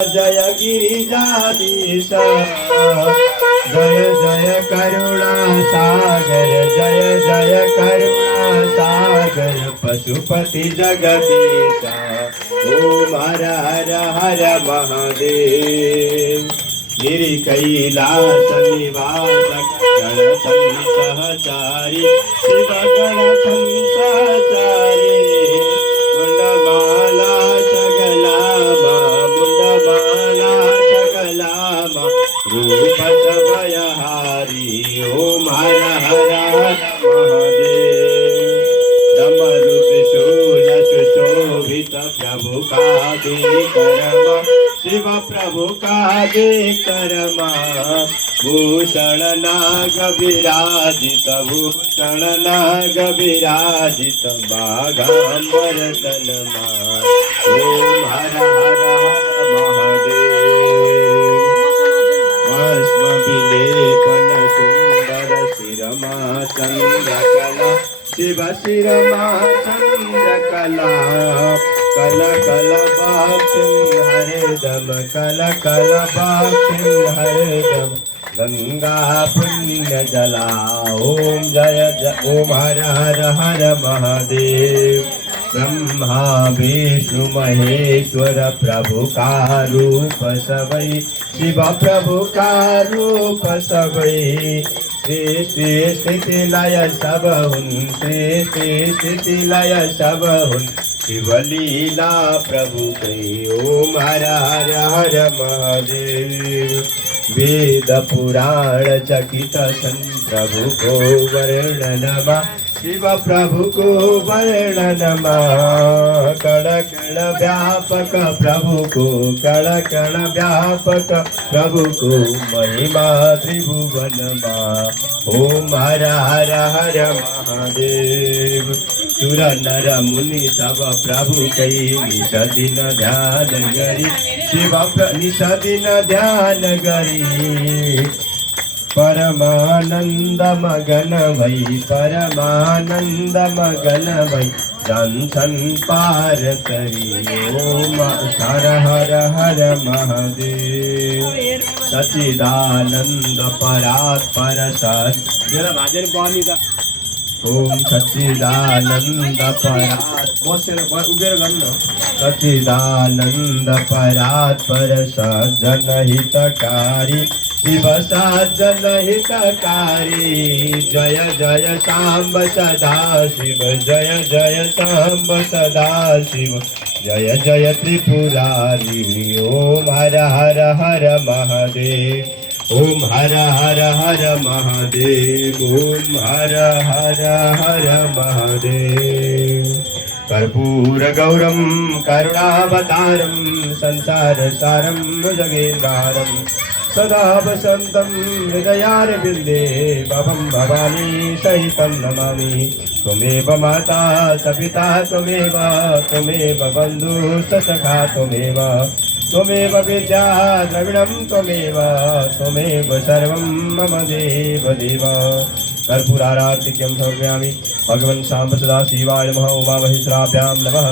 जय गिरिजाधीश जय जय करुणा सागर जय जय करुणा सागर पशुपति जगदीश ओम हर हर हर महादेव गिरि कैलास निवास गण सहचारी शिव गण सहचारी मुंडमाला सगलामा मुंडमाला सगलामा रूप सबयहारी ओम हर हर महादेव डमरु त्रिशूल सुशोभित प्रभु का विकरमा शिव प्रभु का विकरमा भूषण नाग विराजित भूषण नाग विराजित बाघांबर तनमा ओम हर हर हर महादेव भस्म विलेपन सुंदर शिरमा चंद्रकला शिव शिरमा चंद्रकला कल कल बाक्षिं हरदम कल कल बाक्षिं हरदम गंगा पुण्य जला ओम जय जय ओम हर हर हर महादेव ब्रह्मा विष्णु महेश्वर प्रभु का रूप सबई शिव प्रभु का रूप सबई सृष्टि स्थिति लय सब हुन सृष्टि स्थिति लय सब हुन शिवलीला प्रभु कई ओम हर हर हर महादेव वेद पुराण चकित सन प्रभु को वर्णनमा शिव प्रभु को वर्णनमा कण कण व्यापक प्रभु को कण कण व्यापक प्रभु को महिमा त्रिभुवनमा ओम हर हर हर महादेव सुर नर मुनि सब प्रभु कई निश दिन ध्यान गरी शिव निश दिन ध्यान गरी परमानंद मगन भई परमानंद मगन भई दंसन पार करी ओम हर हर हर महादेव सच्चिदानंद परात्पर सत जरा भाजन पानी का ओम सच्चिदानंद सच्चिदानंद परात्पर सज्जन हितकारी शिव सज्जन हितकारी जय जय सांब सदा शिव जय जय सांब सदा शिव जय जय त्रिपुरारी ओम हर हर हर महादेव ओम हर हर हर महादेव ओम हर हर हर महादेव कर्पूर गौरम करुणावतारम संसार सारम जगेन्द्रारम सदा वसंतं हृदयारविन्दे भवं भवानी सहितं नमामि त्वमेव माता च पिता त्वमेव बन्धुः च सखा त्वमेव विद्या द्रविणं त्वमेव सर्वं मम देव देव कर्पूराराधिक्यं समर्पयामि भगवन् साम्ब सदा शिवाय नमः उमा महेश्वराभ्यां नमः।